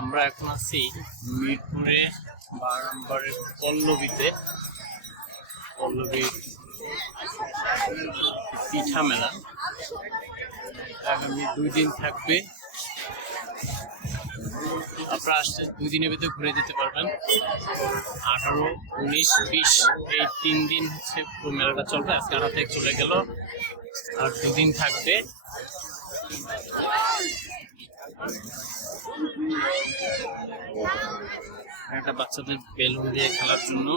আমরা এখন আছি মিরপুরে 12 নম্বরের পল্লবীতে। পল্লবীর পিঠা মেলা আগামী 2 দিন থাকবে। আপনারা আসতে 2 দিনের ভিতরে ঘুরে যেতে পারবেন। 18, 19, 20 এই 3 দিন হচ্ছে পুরো মেলাটা চলবে। আজকে 18 থেকে চলে গেল, আর 2 দিন থাকবে। একটা বাচ্চাদের বেলুন দিয়ে খেলার জন্য।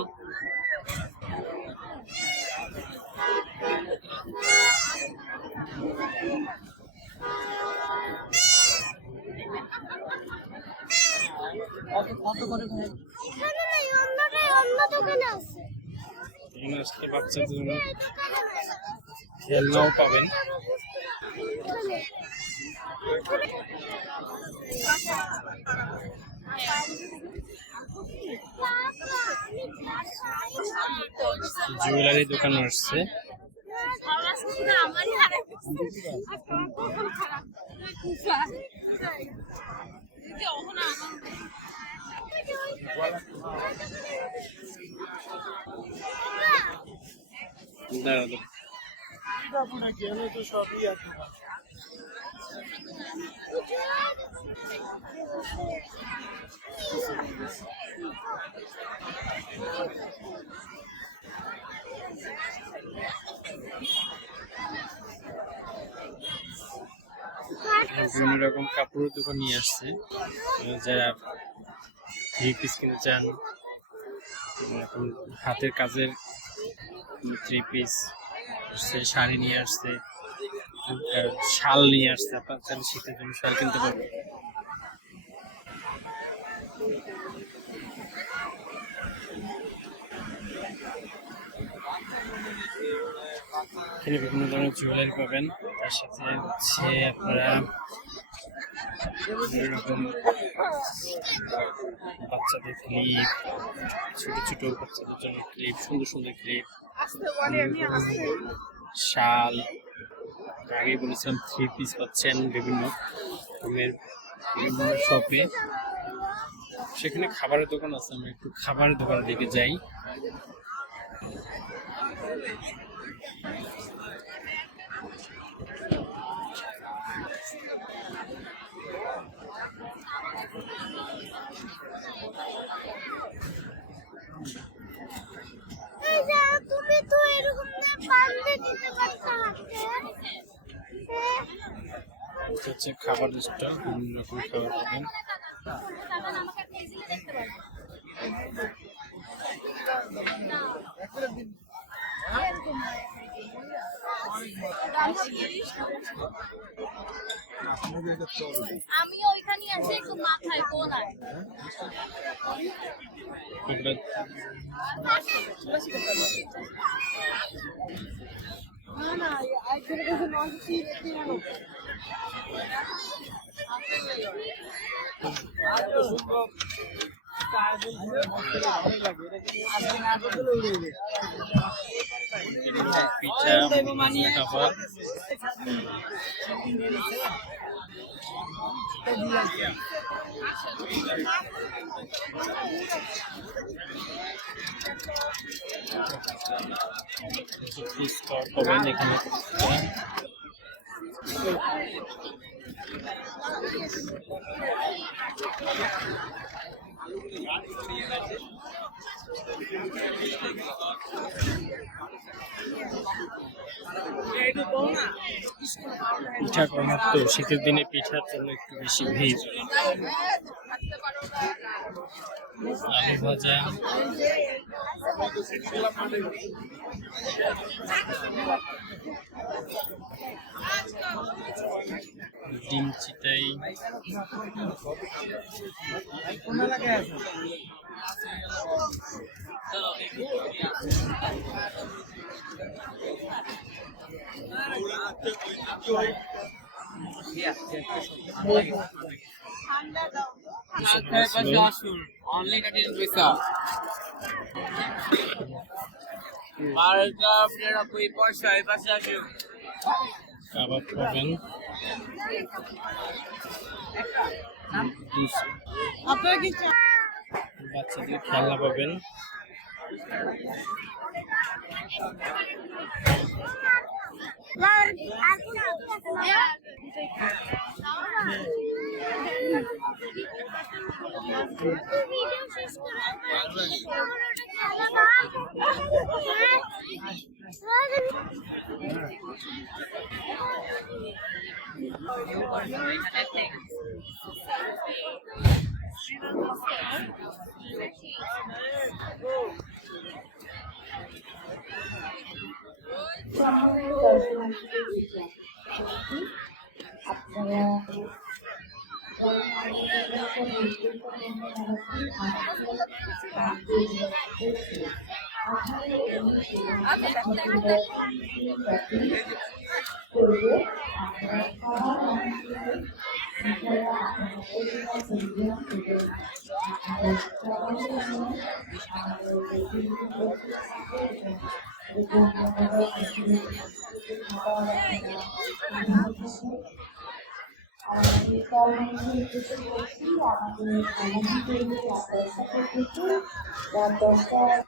বাচ্চাদের জন্য খেলনাও পাবেন। জুয়েলারি দোকান আসছে। বিভিন্ন রকম কাপড়ের দোকান নিয়ে আসছে। যারা 3 পিস কিনতে চান, হাতের কাজের 3 পিস, শাড়ি নিয়ে আসছে, শাল নিয়ে আসছে। আপনার চাইলে শীতের জন্য শাল কিনতে পারবেন। এখানে বিভিন্ন ধরনের জুয়েলারি পাবেন। তার সাথে হচ্ছে আপনারা এরকম বাচ্চাদের ক্লিপ, ছোট ছোট বাচ্চাদের জন্য ক্লিপ, সুন্দর সুন্দর ক্লিপ, শাল, আগে বলেছিলাম 3 পিস পাচ্ছেন বিভিন্ন রকমের বিভিন্ন শপে। সেখানে খাবারের দোকান আছে, আমরা একটু খাবারের দোকানের দিকে যাই। তুমি তো এরকম না পারলে দিতে পারতা। হচ্ছে খাবার স্টল, বিভিন্ন রকম খাবার পাবেন। আমি ওইখানে আছি একটু মাথায় কোনায়। না না একজনের কাছে নয়টি দিলাম। এখানে পিঠা করার তো শীতের দিনে পিঠার জন্য একটু বেশি ভিড়। আলু ভাজা, ডিম চিটাই, Only 13 paisa. Marka, pera koi paisa, paisa ashu. কাবাব পাবেন, বাচ্চাদের খেলনা পাবেন,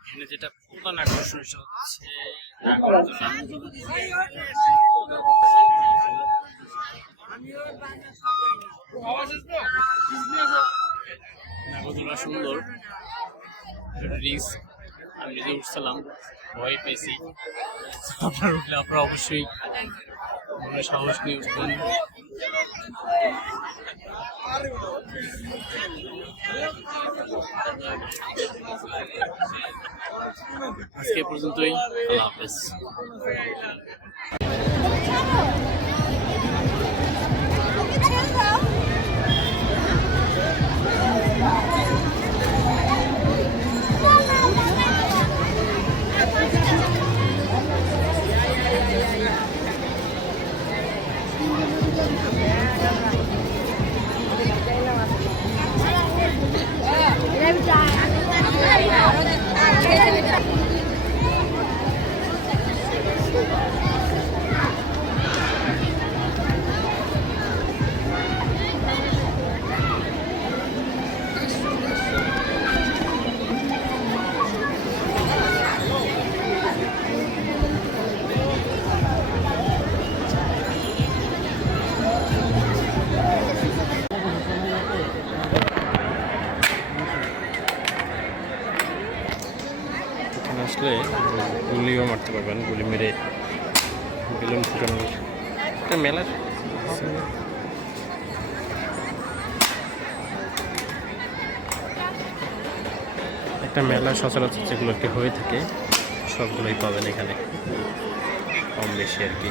এখানে যেটা প্রধান আকর্ষণ হচ্ছে নাগরদোলা সুন্দর, রিস্ক আমি নিজে উঠছিলাম, ভয় পেয়েছি। আপনারা উঠলে আপনারা অবশ্যই মনে সাহস নিয়ে উঠবেন। আজকে পর্যন্তই, আল্লাহ হাফেজ। আসলে গুলিও মারতে পারবেন, গুলি মেরে বেলুন ফুটানো একটা মেলার সচরাচর যেগুলো একটি হয়ে থাকে সবগুলোই পাবেন এখানে কম বেশি আর কি।